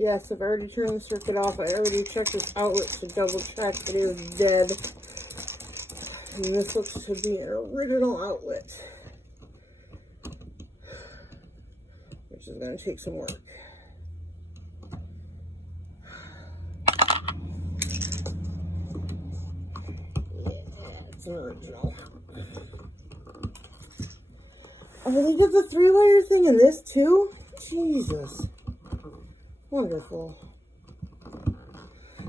Yes, I've already turned the circuit off. I already checked this outlet to double check that it is dead. And this looks to be an original outlet, which is going to take some work. Yeah, it's an original. Oh, they did the 3-wire thing in this too? Jesus. Wonderful.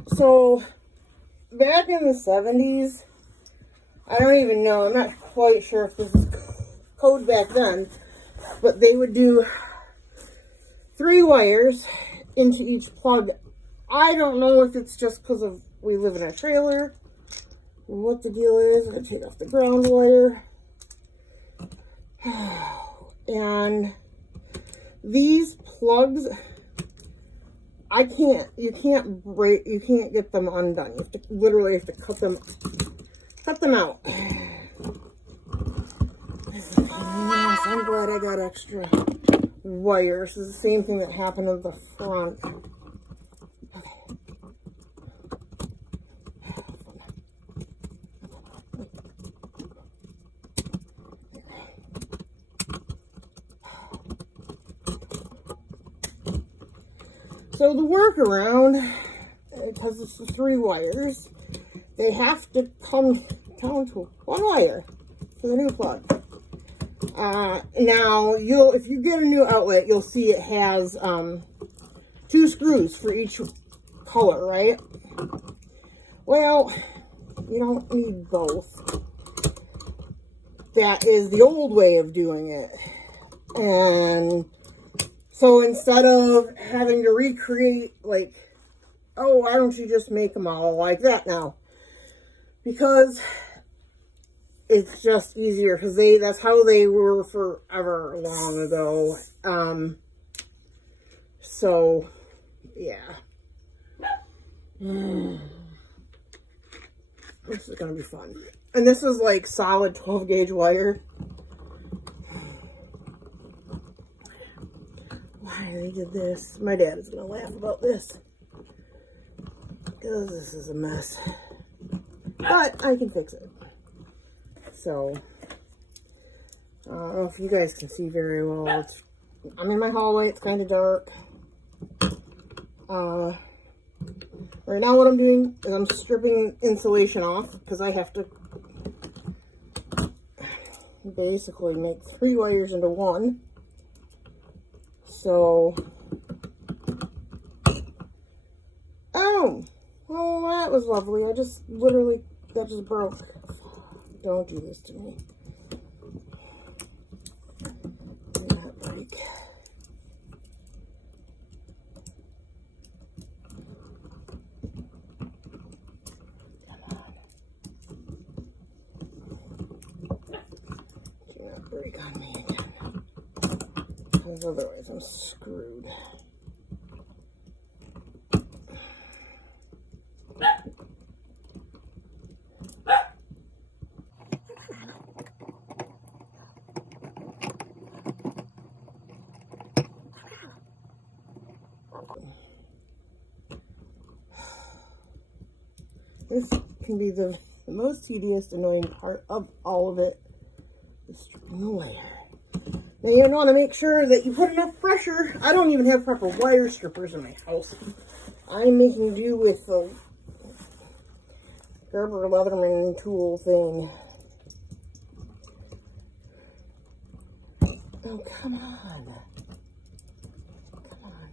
So, back in the 70s, I don't even know, I'm not quite sure if this is code back then, but they would do 3 wires into each plug. I don't know if it's just because of we live in a trailer, what the deal is. I'm going to take off the ground wire. And these plugs, you can't get them undone. You have to literally have to cut them out. Yes, I'm glad I got extra wires. This is the same thing that happened at the front. So the workaround, because it's the 3 wires, they have to come down to 1 wire for the new plug. Now, if you get a new outlet, you'll see it has 2 screws for each color, right? Well, you don't need both. That is the old way of doing it. And so instead of having to recreate, like, oh, why don't you just make them all like that now? Because it's just easier, because that's how they were forever long ago. So, yeah. This is going to be fun. And this is like solid 12 gauge wire. Why they did this? My dad is going to laugh about this, because this is a mess. But I can fix it. So, I don't know if you guys can see very well. I'm in my hallway. It's kind of dark. Right now what I'm doing is I'm stripping insulation off, because I have to basically make 3 wires into 1. So, oh, that was lovely. That just broke. Don't do this to me. Did not break. Come on. Do not break on me again. Because otherwise I'm screwed. This can be the most tedious, annoying part of all of it, is stripping the wire. Now you want to make sure that you put enough pressure. I don't even have proper wire strippers in my house. I'm making do with the Gerber Leatherman tool thing. Oh, come on. Come on.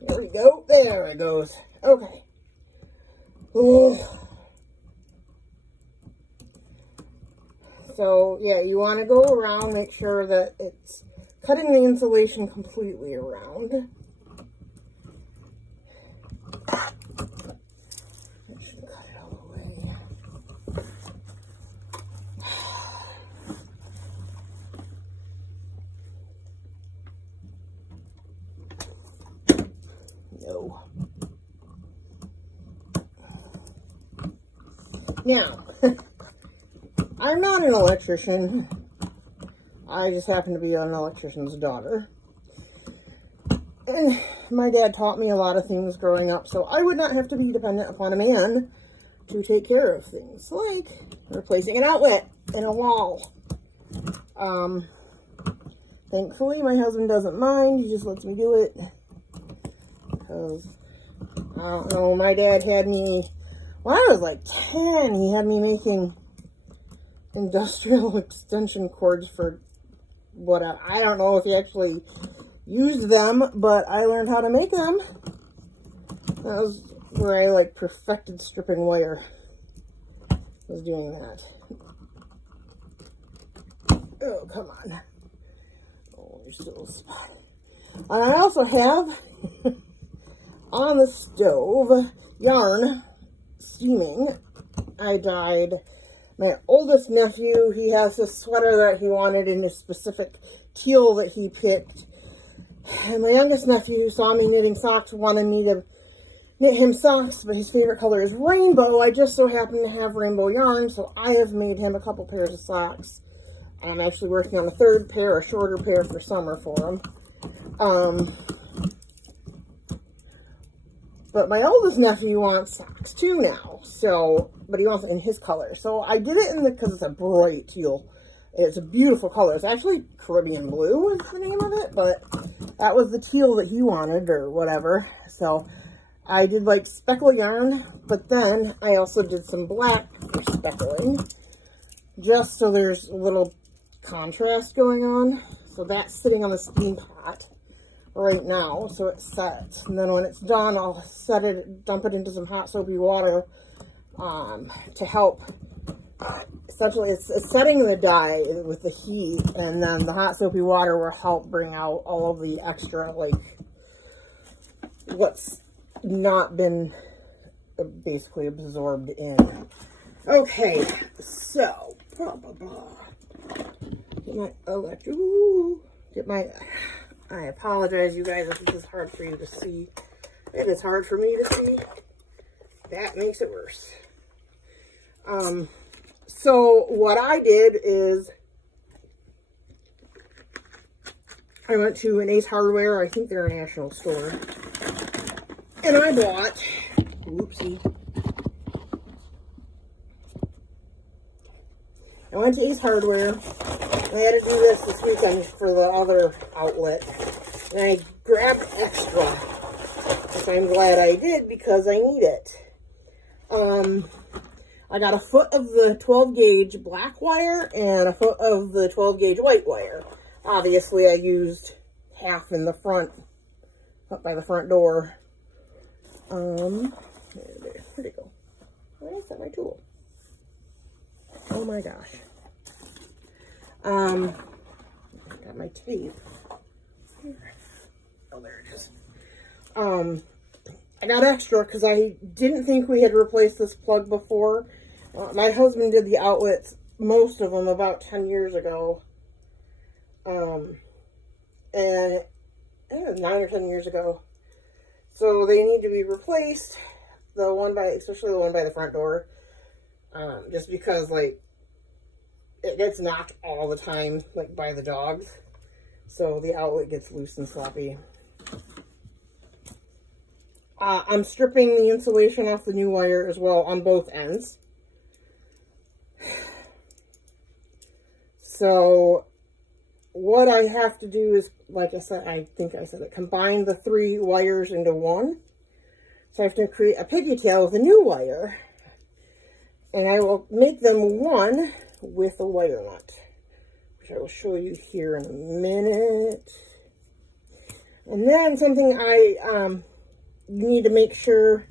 There we go. There it goes. Okay. Oh. So, yeah, you want to go around, make sure that it's cutting the insulation completely around. I should cut it all the way. No. Now, I'm not an electrician. I just happen to be an electrician's daughter. And my dad taught me a lot of things growing up, so I would not have to be dependent upon a man to take care of things, like replacing an outlet in a wall. Thankfully, my husband doesn't mind. He just lets me do it. Because, I don't know, my dad had me, when I was like 10, he had me making industrial extension cords for what, I don't know if he actually used them, but I learned how to make them. That was where I, like, perfected stripping wire. I was doing that. Oh, come on. Oh, you're still a spot. And I also have, on the stove, yarn steaming. I dyed my oldest nephew. He has this sweater that he wanted in a specific teal that he picked. And my youngest nephew, who saw me knitting socks, wanted me to knit him socks, but his favorite color is rainbow. I just so happen to have rainbow yarn, so I have made him a couple pairs of socks. I'm actually working on a third pair, a shorter pair for summer for him. But my oldest nephew wants socks too now, so, but he wants it in his color. So I did it in the, because it's a bright teal. It's a beautiful color. It's actually Caribbean blue is the name of it, but that was the teal that he wanted or whatever. So I did like speckle yarn, but then I also did some black for speckling, just so there's a little contrast going on. So that's sitting on the steam pot right now, so it's set. And then when it's done, I'll set it, dump it into some hot soapy water to help. Essentially, it's setting the dye with the heat, and then the hot soapy water will help bring out all of the extra, like, what's not been basically absorbed in. Okay, so, get my, I apologize, you guys, if this is hard for you to see. It is hard for me to see. That makes it worse. So what I did is I went to an Ace Hardware. I think they're a national store. And I bought, whoopsie. I went to Ace Hardware. I had to do this weekend for the other outlet. And I grabbed extra, which I'm glad I did because I need it. I got a foot of the 12 gauge black wire and a foot of the 12 gauge white wire. Obviously, I used half in the front, up by the front door. Where'd it go? Where is that, my tool? Oh my gosh. Got my tape. Oh, there it is. I got extra because I didn't think we had replaced this plug before. My husband did the outlets, most of them, about 10 years ago. And I think it was 9 or 10 years ago. So they need to be replaced. The one by, especially the one by the front door. Just because, like, it gets knocked all the time, like, by the dogs. So the outlet gets loose and sloppy. I'm stripping the insulation off the new wire as well on both ends. So what I have to do is, like I said, I think I said it, combine the 3 wires into one. So I have to create a pigtail with a new wire. And I will make them one with a wire nut, which I will show you here in a minute. And then something I need to make sure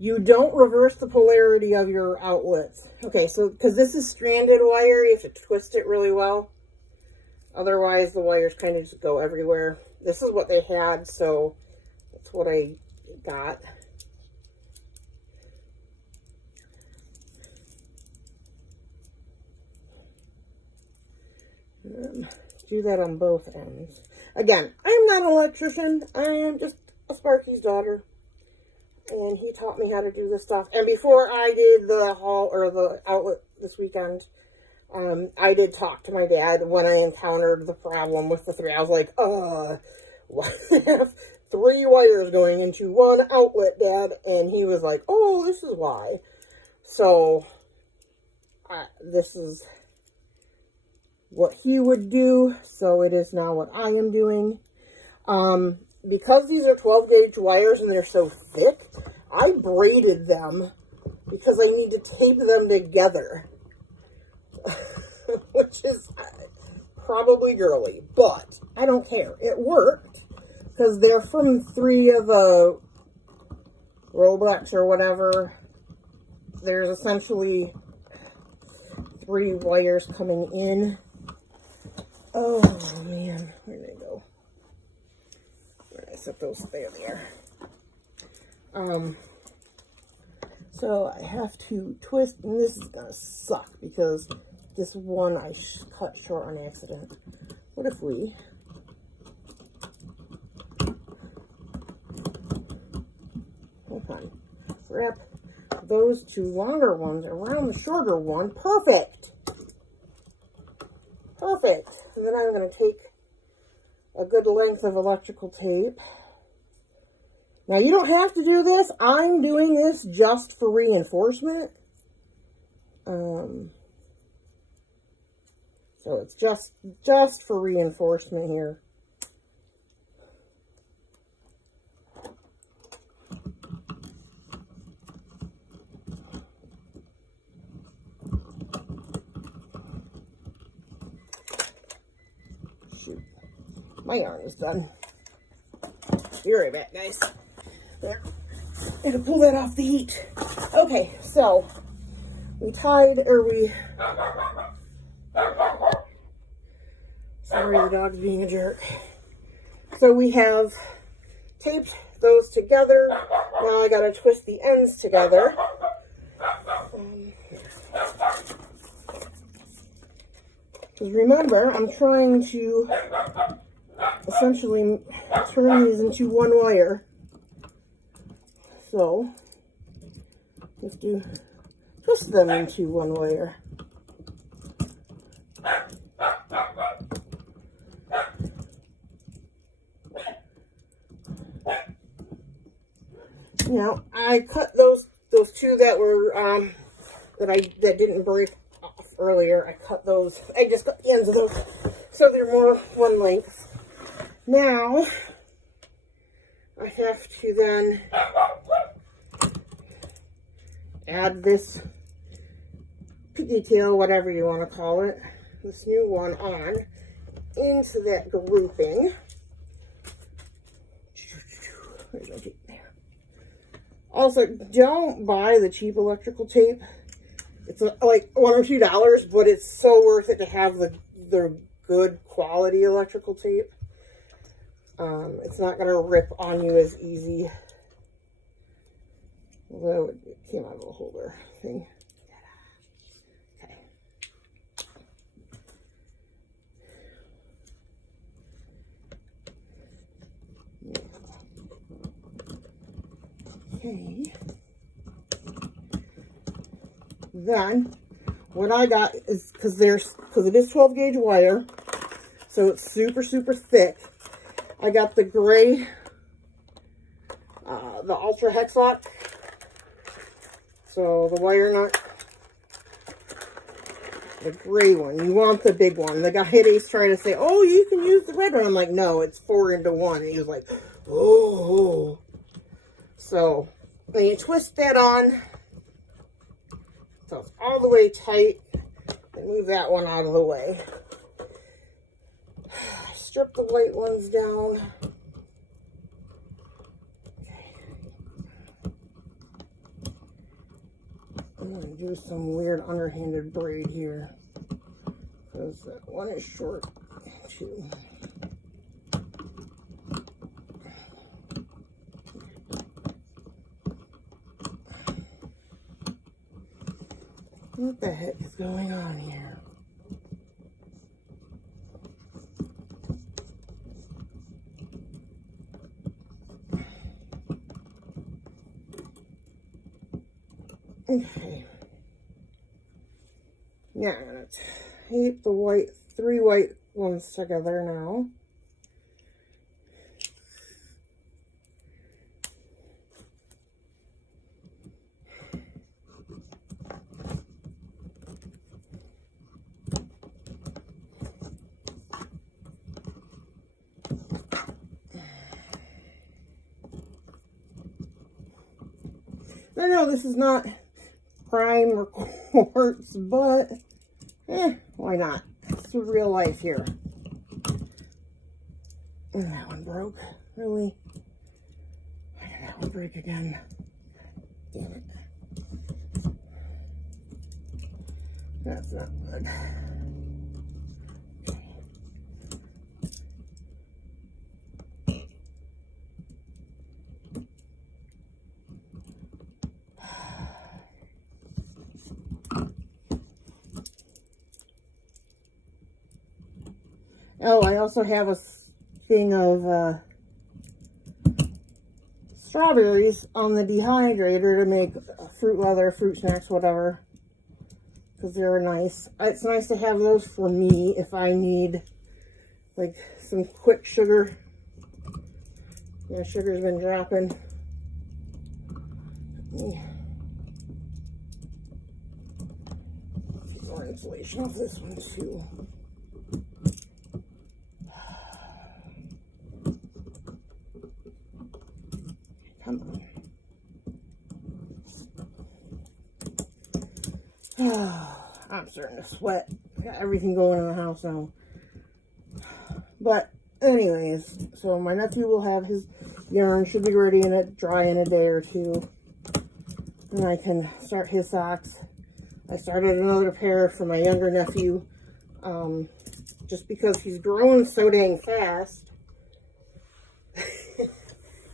you don't reverse the polarity of your outlets. Okay, so because this is stranded wire, you have to twist it really well. Otherwise, the wires kind of just go everywhere. This is what they had, so that's what I got. Do that on both ends. Again, I'm not an electrician. I am just a Sparky's daughter. And he taught me how to do this stuff. And before I did the haul or the outlet this weekend, I did talk to my dad when I encountered the problem with the three. I was like, why do they have three wires going into one outlet, Dad? And he was like, oh, this is why. So, this is what he would do. So, it is now what I am doing. Because these are 12 gauge wires and they're so thick, I braided them because I need to tape them together. Which is probably girly, but I don't care. It worked because they're from 3 of the Rolex or whatever. There's essentially 3 wires coming in. Oh man, where did they go? Where did I set those? There. So I have to twist, and this is gonna suck because this one I cut short on accident. What if we wrap those 2 longer ones around the shorter one? Perfect. Perfect. And then I'm going to take a good length of electrical tape. Now you don't have to do this. I'm doing this just for reinforcement. So it's just for reinforcement here. Shoot. My yarn is done. Be right back, guys. There. And to pull that off the heat. Okay, so we tied, sorry, the dog's being a jerk. So we have taped those together. Now I gotta twist the ends together. Because remember, I'm trying to essentially turn these into one wire. So, we have to twist them into one wire. Now, I cut those 2 that were, that didn't break off earlier. I cut those, I just cut the ends of those, so they're more one length. Now, I have to then add this pigtail, whatever you want to call it, this new one on into that grouping. Where's my tape? There. Also, don't buy the cheap electrical tape. It's like $1 or $2, but it's so worth it to have the good quality electrical tape. It's not going to rip on you as easy. Although it came out of a holder thing. Okay. Okay. Then what I got is, because it is 12 gauge wire, so it's super thick. I got the gray, the Ultra Hex Lock. So the wire nut, the gray one. You want the big one. The guy at Ace tried to say, oh, you can use the red one. I'm like, no, it's 4 into 1. And he was like, oh. So then you twist that on. So it's all the way tight. And move that one out of the way. Strip the white ones down. I'm going to do some weird underhanded braid here, because that one is short too. What the heck is going on here? Okay. Now I'm going to tape the three white ones together now. I know this is not prime or quartz, but why not? It's real life here. And that one broke. Really? Why did that one break again? Damn it. That's not good. Oh, I also have a thing of strawberries on the dehydrator to make fruit leather, fruit snacks, whatever. Because they're nice. It's nice to have those for me if I need like some quick sugar. Yeah, sugar's been dropping. More insulation off this one too. Come on. I'm starting to sweat. Got everything going in the house now. But anyways, so my nephew will have his yarn, should be ready and dry in a day or two. And I can start his socks. I started another pair for my younger nephew. Just because he's growing so dang fast.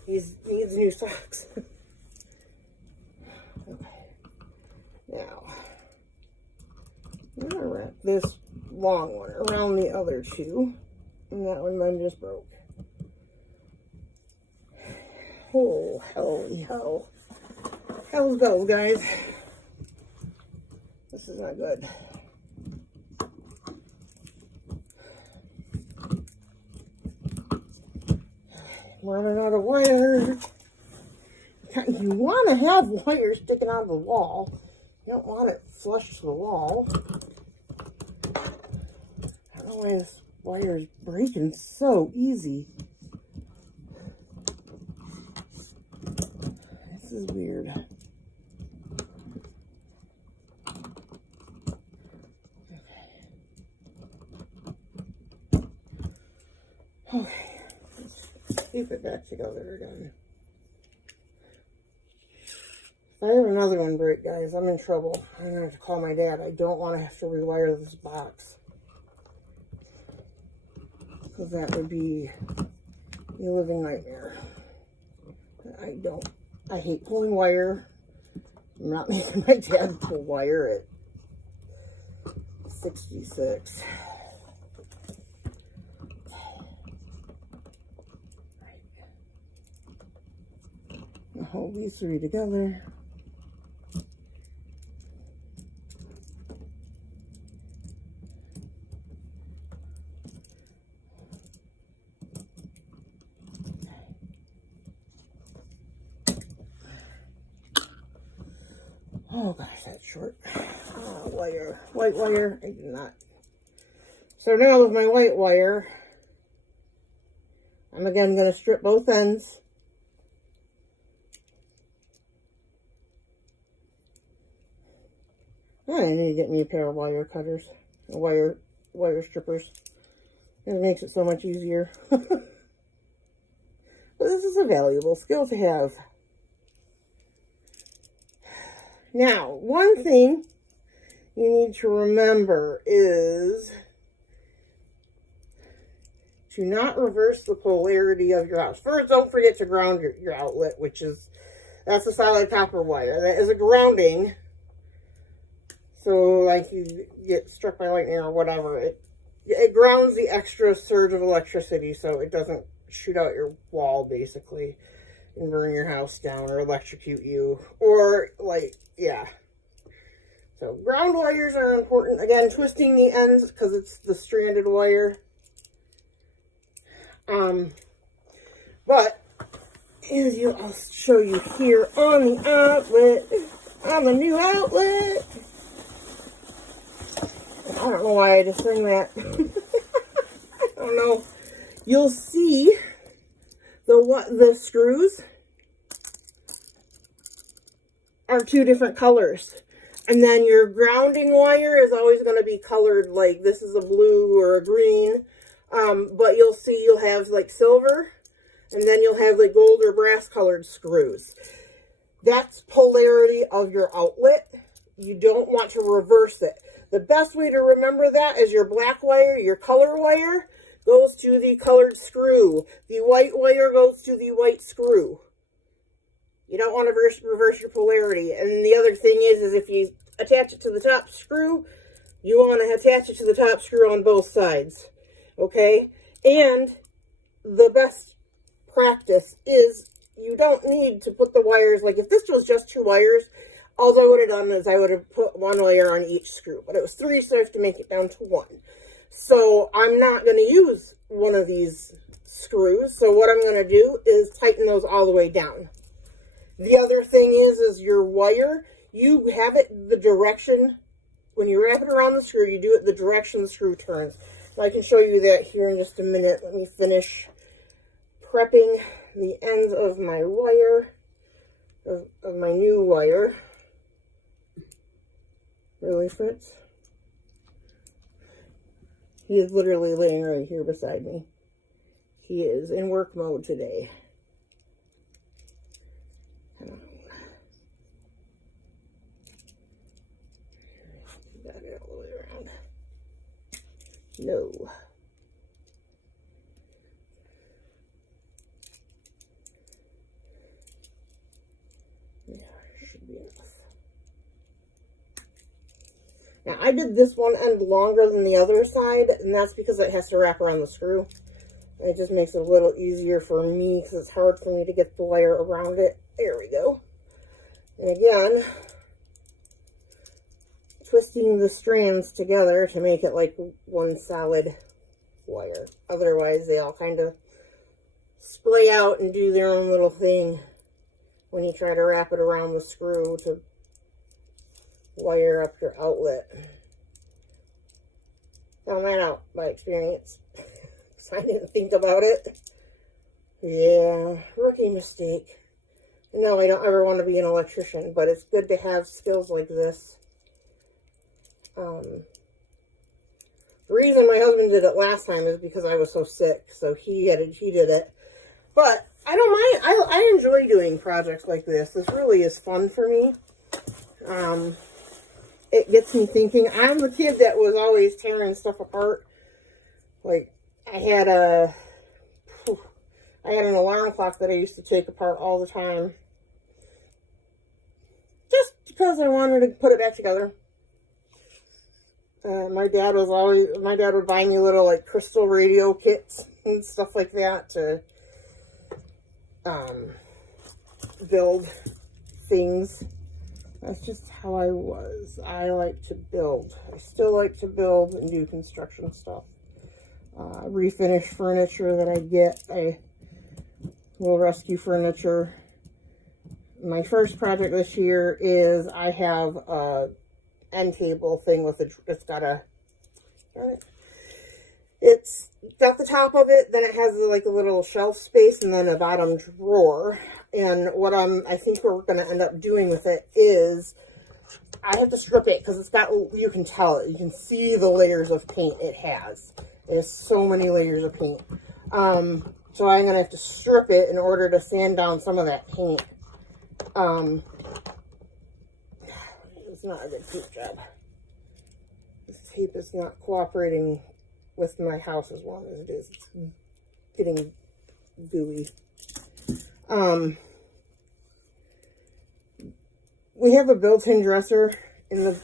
He needs new socks. Okay. Now, I'm going to wrap this long one around the other two. And that one then just broke. Oh, holy hell. Hell's bells, guys. This is not good. Running out of wire. You want to have wire sticking out of the wall. You don't want it flush to the wall. I don't know why this wire is breaking so easy. This is weird. Okay. Keep it back together again. If I have another one break, guys, I'm in trouble. I'm going to have to call my dad. I don't want to have to rewire this box. Because that would be a living nightmare. I hate pulling wire. I'm not making my dad pull wire at 66. I'll hold these three together. Oh gosh, that's short. Wire, white wire. I did not. So now with my white wire, I'm again going to strip both ends. I need to get me a pair of wire cutters, wire strippers. It makes it so much easier. But this is a valuable skill to have. Now, one thing you need to remember is to not reverse the polarity of your house. First, don't forget to ground your outlet, that's a solid copper wire. That is a grounding. So, like, you get struck by lightning or whatever, it grounds the extra surge of electricity so it doesn't shoot out your wall, basically, and burn your house down or electrocute you. Or, like, yeah. So ground wires are important. Again, twisting the ends because it's the stranded wire. But as I'll show you here on the outlet, on the new outlet. I don't know why I just sang that. I don't know. You'll see the screws are two different colors. And then your grounding wire is always going to be colored like this is a blue or a green. But you'll see you'll have like silver, and then you'll have like gold or brass colored screws. That's polarity of your outlet. You don't want to reverse it. The best way to remember that is your black wire, your color wire, goes to the colored screw. The white wire goes to the white screw. You don't want to reverse your polarity. And the other thing is if you attach it to the top screw, you want to attach it to the top screw on both sides. Okay? And the best practice is you don't need to put the wires, like if this was just 2 wires, all I would have done is I would have put 1 wire on each screw. But it was 3, so I have to make it down to 1. So I'm not going to use one of these screws. So what I'm going to do is tighten those all the way down. The other thing is your wire, you have it the direction, when you wrap it around the screw, you do it the direction the screw turns. So I can show you that here in just a minute. Let me finish prepping the ends of my wire, of my new wire. Really, Fritz? He is literally laying right here beside me. He is in work mode today. Got it all the way around. No. Yeah, should be enough. Now, I did this one end longer than the other side, and that's because it has to wrap around the screw. It just makes it a little easier for me because it's hard for me to get the wire around it. There we go. And again, twisting the strands together to make it like one solid wire. Otherwise, they all kind of splay out and do their own little thing when you try to wrap it around the screw to wire up your outlet. Found that out by experience. So I didn't think about it. Yeah, rookie mistake. No, I don't ever want to be an electrician, but it's good to have skills like this. The reason my husband did it last time is because I was so sick, so he did it. But I don't mind. I enjoy doing projects like this. This really is fun for me. It gets me thinking. I'm the kid that was always tearing stuff apart. Like, I had an alarm clock that I used to take apart all the time. Just because I wanted to put it back together. My dad would buy me little, like, crystal radio kits and stuff like that to build things. That's just how I was. I like to build. I still like to build and do construction stuff. Refinish furniture that I get. I will rescue furniture. My first project this year is I have a end table thing with it's got the top of it, then it has like a little shelf space and then a bottom drawer. And what I think we're going to end up doing with it is I have to strip it because it's got, you can tell it. You can see the layers of paint it has. There's so many layers of paint. So I'm going to have to strip it in order to sand down some of that paint. It's not a good tape job. This tape is not cooperating with my house as warm as it is. It's getting gooey. We have a built-in dresser in the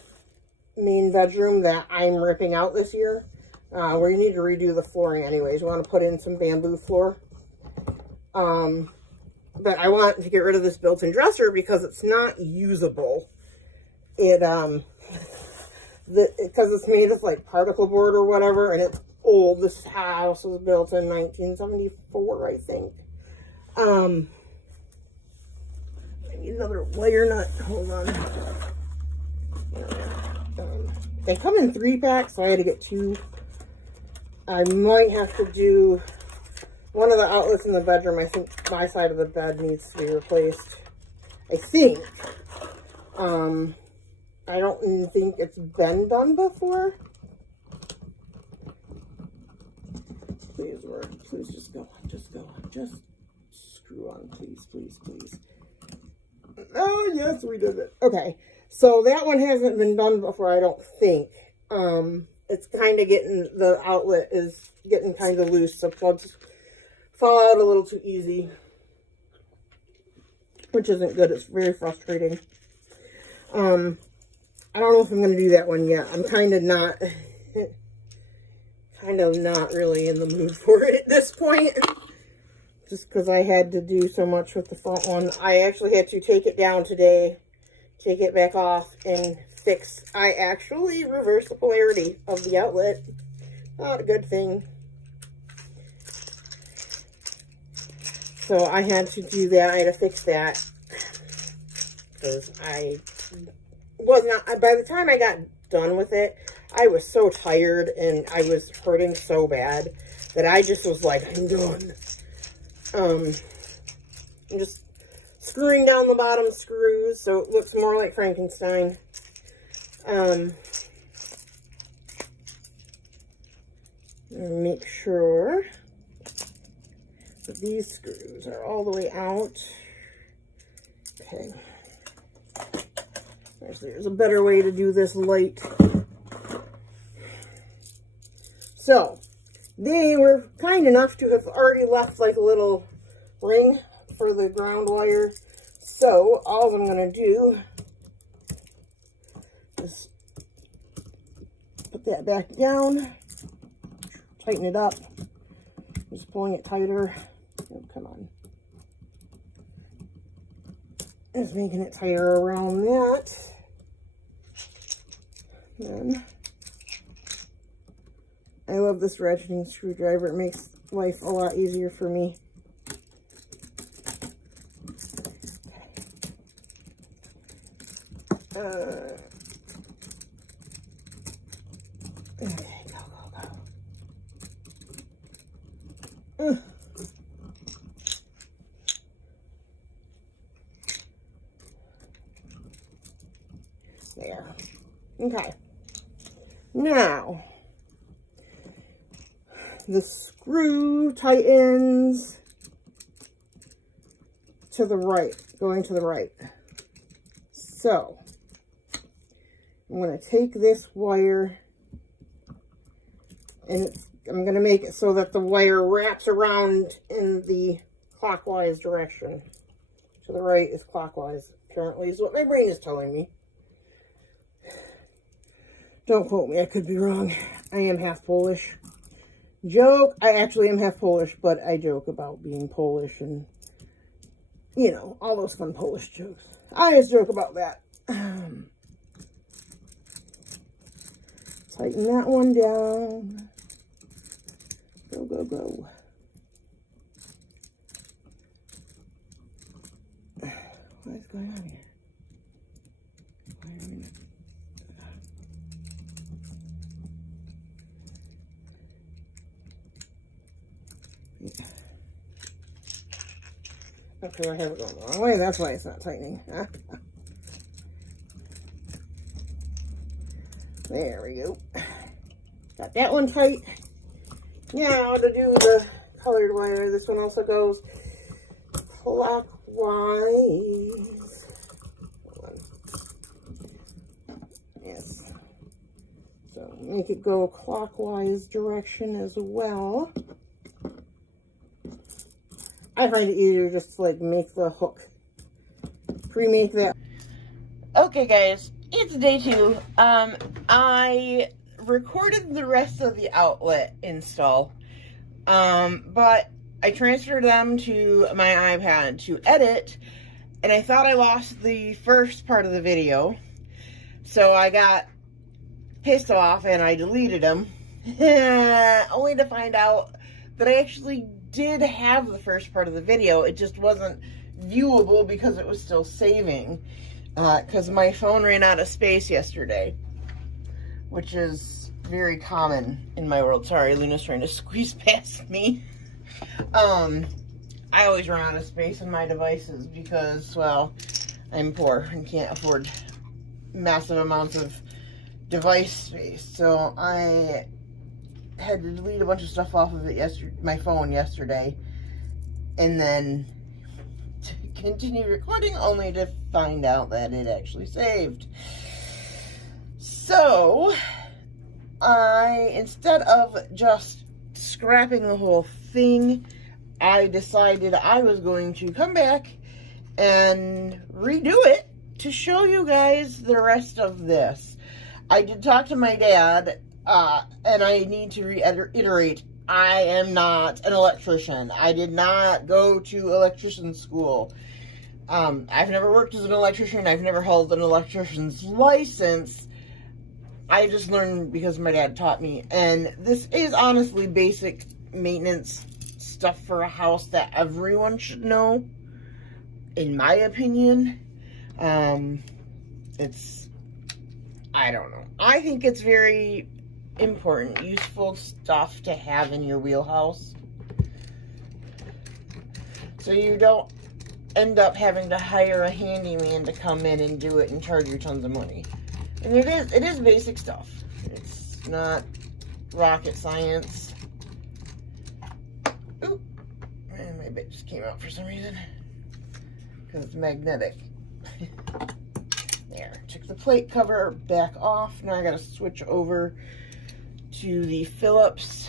main bedroom that I'm ripping out this year. Where you need to redo the flooring anyways. You want to put in some bamboo floor. But I want to get rid of this built-in dresser because it's not usable. It because it's made of like particle board or whatever, and it's old. This house was built in 1974, I think. I need another wire nut. Hold on. They come in 3-packs, so I had to get 2. I might have to do one of the outlets in the bedroom. I think my side of the bed needs to be replaced. I think. I don't think it's been done before. Please work. Please just go. Just go. Just screw on. Please, please, please. Oh, yes, we did it. Okay. So that one hasn't been done before, I don't think. It's kind of getting, the outlet is getting kind of loose, so plugs fall out a little too easy, which isn't good. It's very frustrating. I don't know if I'm going to do that one yet. I'm kind of not really in the mood for it at this point, just because I had to do so much with the front one. I actually had to take it down today, take it back off, and fix. I actually reversed the polarity of the outlet. Not a good thing. So I had to do that. I had to fix that because I was not, by the time I got done with it, I was so tired and I was hurting so bad that I just was like, I'm done. I'm just screwing down the bottom screws so it looks more like Frankenstein. Make sure that these screws are all the way out. Okay. There's a better way to do this light. So, they were kind enough to have already left like a little ring for the ground wire. So, all I'm going to do is put that back down, tighten it up, just pulling it tighter. Oh, come on. Just making it tighter around that. Then, I love this ratcheting screwdriver. It makes life a lot easier for me. Okay, go. There. Okay. Now, the screw tightens to the right, going to the right. So, I'm going to take this wire and I'm going to make it so that the wire wraps around in the clockwise direction. To the right is clockwise, apparently, is what my brain is telling me. Don't quote me, I could be wrong. I am half Polish. Joke, I actually am half Polish, but I joke about being Polish and, you know, all those fun Polish jokes. I just joke about that. Tighten that one down. Go, go, go. What is going on here? Why are we not... Okay, I have it going the wrong way. That's why it's not tightening. There we go. Got that one tight. Now to do the colored wire, this one also goes clockwise. Hold on. Yes. So make it go clockwise direction as well. I find it easier just to like make the hook, pre-make that. Okay guys, it's day 2. I recorded the rest of the outlet install, but I transferred them to my iPad to edit, and I thought I lost the first part of the video. So I got pissed off and I deleted them. Only to find out that I actually did have the first part of the video. It just wasn't viewable because it was still saving. Because my phone ran out of space yesterday, which is very common in my world. Sorry, Luna's trying to squeeze past me. I always run out of space in my devices because, well, I'm poor and can't afford massive amounts of device space. So I had to delete a bunch of stuff off of it my phone yesterday, and then to continue recording only to find out that it actually saved. So instead of just scrapping the whole thing, I decided I was going to come back and redo it to show you guys the rest of this. I did talk to my dad, and I need to reiterate, I am not an electrician. I did not go to electrician school. I've never worked as an electrician. I've never held an electrician's license. I just learned because my dad taught me. And this is honestly basic maintenance stuff for a house that everyone should know, in my opinion. I don't know. I think it's very important, useful stuff to have in your wheelhouse, so you don't end up having to hire a handyman to come in and do it and charge you tons of money. And it is basic stuff. It's not rocket science. Oop, and my bit just came out for some reason because it's magnetic. There, took the plate cover back off. Now I gotta switch over to the Phillips.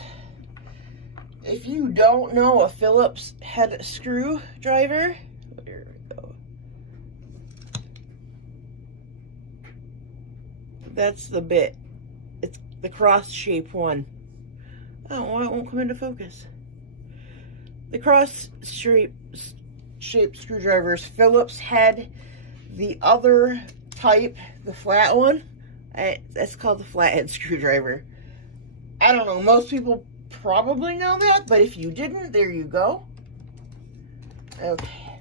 If you don't know a Phillips head screwdriver, there we go. That's the bit. It's the cross shape one. Oh, well, it won't come into focus. The cross shape screwdrivers, Phillips head. The other type, the flat one, that's called the flathead screwdriver. I don't know, most people probably know that, but if you didn't, there you go. Okay.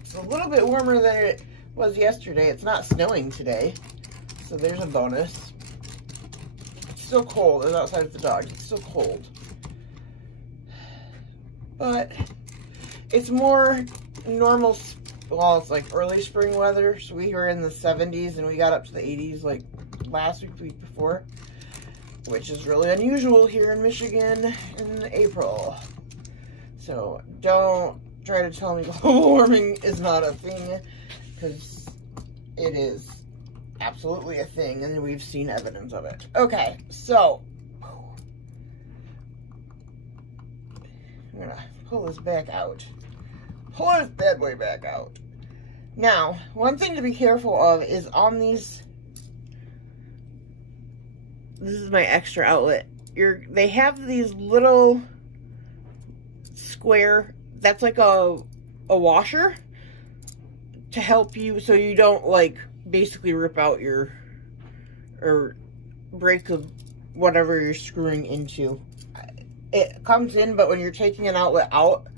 It's a little bit warmer than it was yesterday. It's not snowing today, so there's a bonus. It's still cold. I was outside with the dog. It's still cold. But it's more normal. Well, it's like early spring weather. So we were in the 70s and we got up to the 80s like last week, the week before, which is really unusual here in Michigan in April. So don't try to tell me global warming is not a thing, because it is absolutely a thing and we've seen evidence of it. Okay, so I'm gonna pull this back out. Pull this bad boy back out. Now, one thing to be careful of is on these, this is my extra outlet. They have these little square, that's like a washer to help you so you don't like basically rip out or break whatever you're screwing into. It comes in, but when you're taking an outlet out,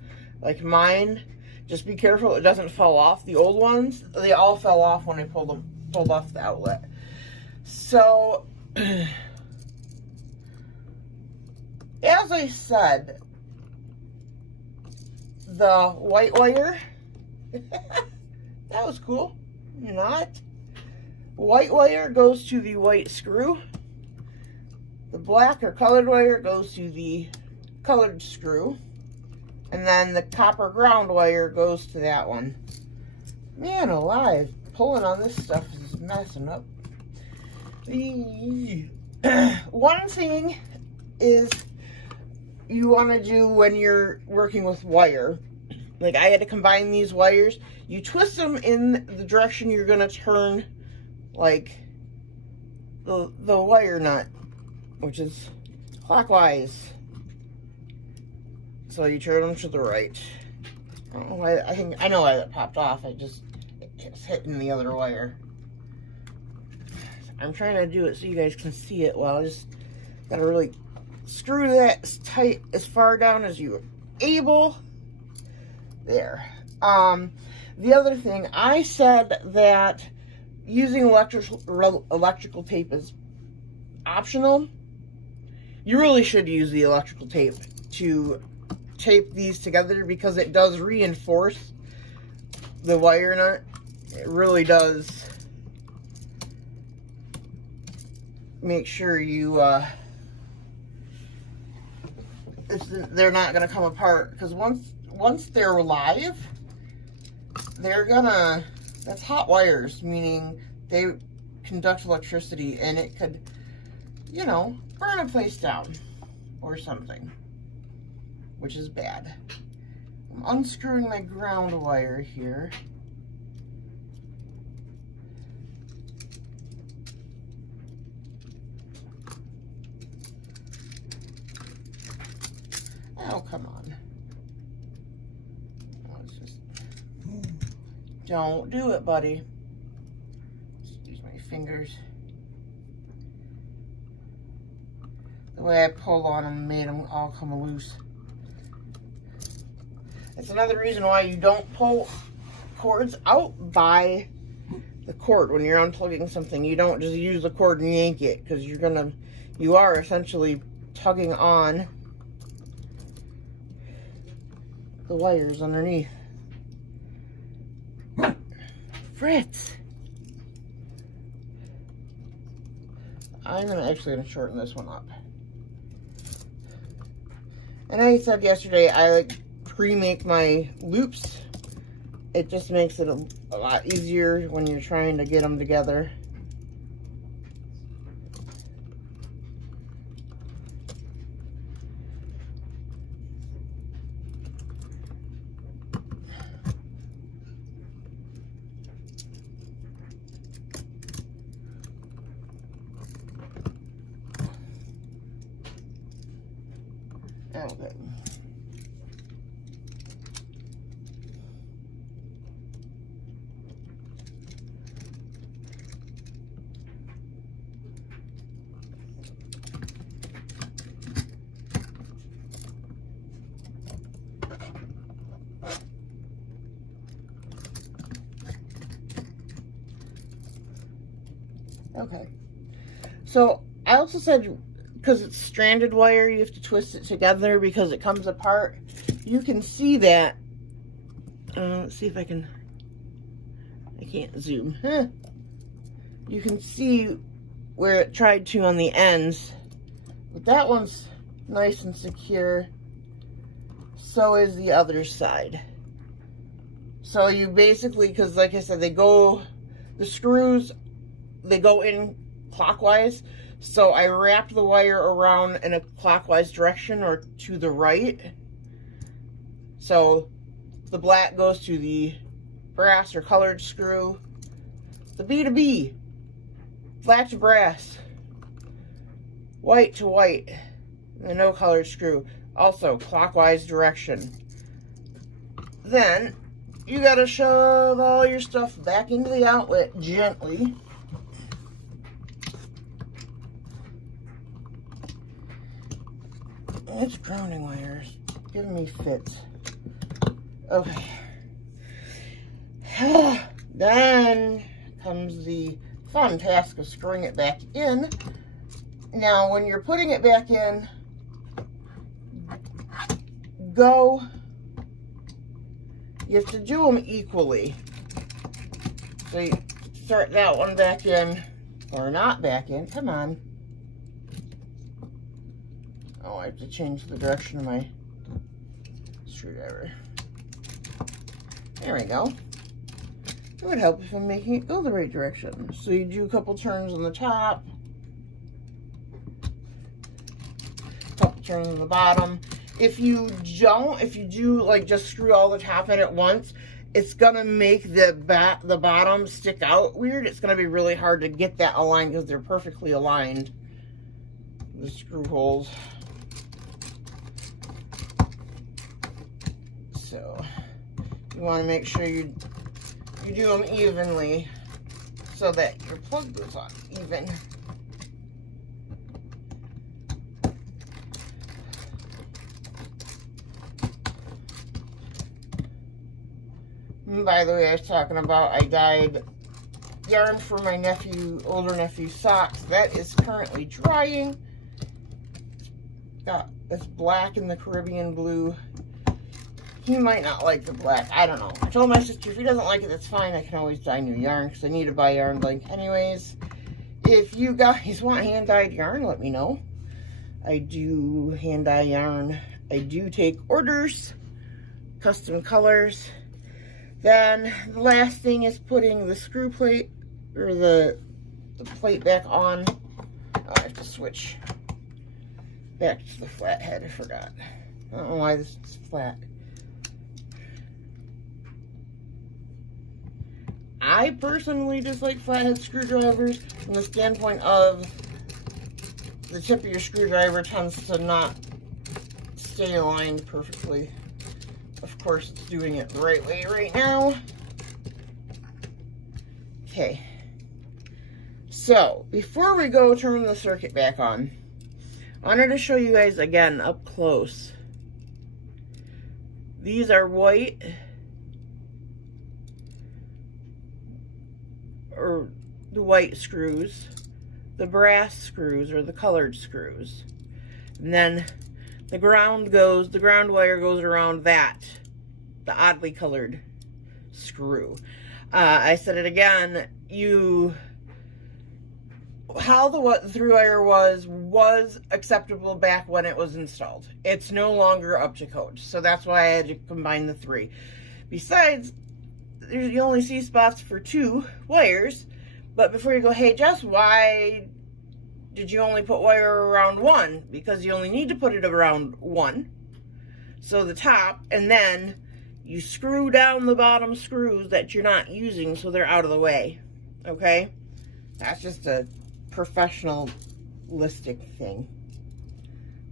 like mine, just be careful it doesn't fall off. The old ones, they all fell off when I pulled off the outlet. So, as I said, the white wire, that was cool. Not. White wire goes to the white screw. The black or colored wire goes to the colored screw. And then the copper ground wire goes to that one. Man alive, pulling on this stuff is messing up. One thing is you want to do when you're working with wire, like I had to combine these wires, you twist them in the direction you're going to turn, like the wire nut, which is clockwise. So you turn them to the right. I don't know why, I know why that popped off. I it's hitting the other wire. I'm trying to do it so you guys can see it well. I just gotta really screw that as tight, as far down as you're able. There. The other thing, I said that using electrical tape is optional. You really should use the electrical tape to tape these together because it does reinforce the wire nut. It really does make sure you they're not going to come apart, because once they're live, they're gonna, that's hot wires, meaning they conduct electricity, and it could, you know, burn a place down or something, which is bad. I'm unscrewing my ground wire here. Oh, come on. Oh, it's just... Don't do it, buddy. Just use my fingers. The way I pulled on them made them all come loose. That's another reason why you don't pull cords out by the cord when you're unplugging something. You don't just use the cord and yank it, because you are essentially tugging on the wires underneath. Fritz! I'm actually going to shorten this one up. And I said yesterday, I like pre-make my loops. It just makes it a lot easier when you're trying to get them together. Okay. Okay. So I also said, because it's stranded wire, you have to twist it together because it comes apart. You can see that. Let's see if I can't zoom. You can see where it tried to on the ends. But that one's nice and secure. So is the other side. So you basically, because like I said, the screws, they go in clockwise. So I wrapped the wire around in a clockwise direction or to the right. So the black goes to the brass or colored screw. The B to B, black to brass, white to white, and the no colored screw. Also clockwise direction. Then you gotta shove all your stuff back into the outlet gently. It's grounding wires, giving me fits. Okay. Then comes the fun task of screwing it back in. Now, when you're putting it back in, you have to do them equally. So you start that one back in, or not back in, come on. Oh, I have to change the direction of my screwdriver. There we go. It would help if I'm making it go the right direction. So you do a couple turns on the top, a couple turns on the bottom. If you do like just screw all the top in at once, it's gonna make the bottom stick out weird. It's gonna be really hard to get that aligned because they're perfectly aligned, the screw holes. So you want to make sure you you do them evenly so that your plug goes on even. And by the way, I was talking about I dyed yarn for my nephew, older nephew's socks. That is currently drying. It's black and the Caribbean blue. He might not like the black. I don't know. I told my sister if he doesn't like it, that's fine. I can always dye new yarn because I need to buy yarn blank anyways. If you guys want hand-dyed yarn, let me know. I do hand-dye yarn. I do take orders, custom colors. Then the last thing is putting the screw plate or the plate back on. Oh, I have to switch back to the flat head. I forgot. I don't know why this is flat. I personally dislike flathead screwdrivers from the standpoint of the tip of your screwdriver tends to not stay aligned perfectly. Of course, it's doing it the right way right now. Okay. So, before we go turn the circuit back on, I wanted to show you guys again up close. These are white, or the white screws, the brass screws, or the colored screws. And then the ground wire goes around that, the oddly colored screw. I said it again, how the through wire was acceptable back when it was installed. It's no longer up to code, so that's why I had to combine the three. Besides, you only see spots for 2 wires, but before you go, hey Jess, why did you only put wire around 1? Because you only need to put it around 1. So the top, and then you screw down the bottom screws that you're not using so they're out of the way. Okay? That's just a professionalistic thing.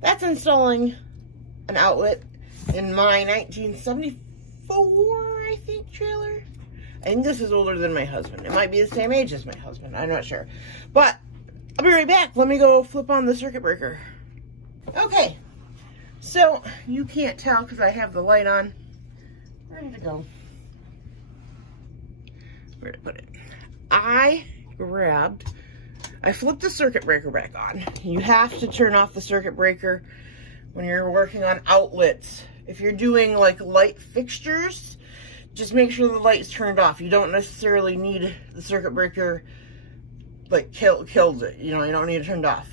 That's installing an outlet in my 1974, I think, trailer. I think this is older than my husband. It might be the same age as my husband. I'm not sure. But I'll be right back. Let me go flip on the circuit breaker. Okay. So, you can't tell because I have the light on. Where did it go? Where did I put it? I flipped the circuit breaker back on. You have to turn off the circuit breaker when you're working on outlets. If you're doing like light fixtures, just make sure the light's turned off. You don't necessarily need the circuit breaker, like kills it. You know, you don't need it turned off.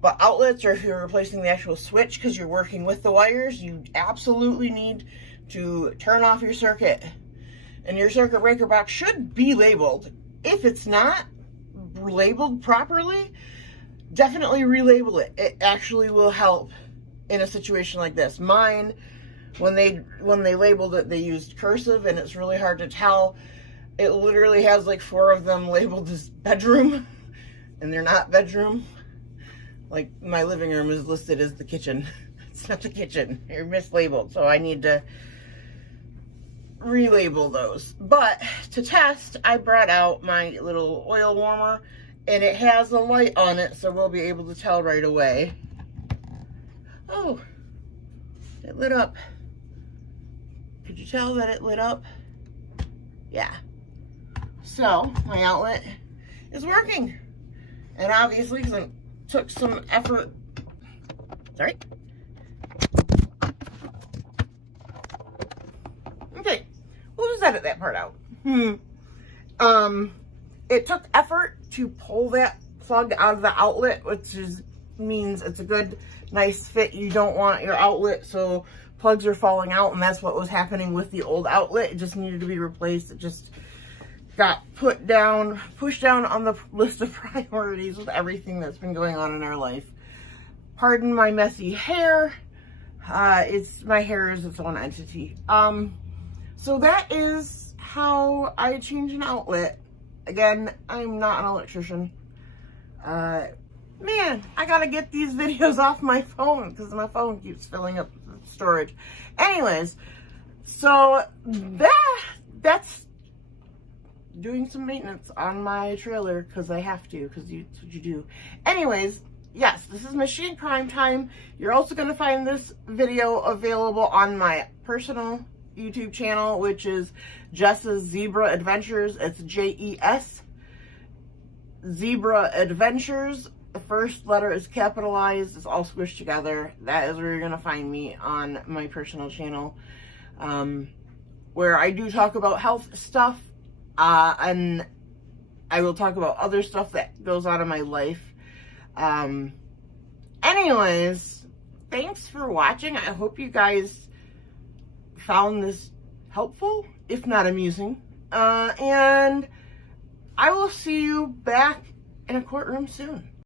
But outlets, or if you're replacing the actual switch because you're working with the wires, you absolutely need to turn off your circuit. And your circuit breaker box should be labeled. If it's not labeled properly, definitely relabel it. It actually will help in a situation like this. Mine, when they labeled it, they used cursive, and it's really hard to tell. It literally has like 4 of them labeled as bedroom, and they're not bedroom. Like, my living room is listed as the kitchen. It's not the kitchen. You're mislabeled, so I need to relabel those. But to test, I brought out my little oil warmer, and it has a light on it, so we'll be able to tell right away. Oh, it lit up. Could you tell that it lit up? Yeah. So, my outlet is working. And obviously, because it took some effort. Sorry. Okay. We'll just edit that part out. It took effort to pull that plug out of the outlet, which means it's a good, nice fit. You don't want your outlet so plugs are falling out, and that's what was happening with the old outlet. It just needed to be replaced. It just got pushed down on the list of priorities with everything that's been going on in our life. Pardon my messy hair. My hair is its own entity. So that is how I change an outlet. Again, I'm not an electrician. Man, I gotta get these videos off my phone because my phone keeps filling up storage. Anyways, so that's doing some maintenance on my trailer because I have to, because that's what you do. Anyways, yes, this is Machine Prime Time. You're also going to find this video available on my personal YouTube channel, which is Jess's Zebra Adventures. It's Jes Zebra Adventures. The first letter is capitalized. It's all squished together. That is where you're going to find me on my personal channel, where I do talk about health stuff, and I will talk about other stuff that goes on in my life. Anyways, thanks for watching. I hope you guys found this helpful, if not amusing. And I will see you back in a courtroom soon.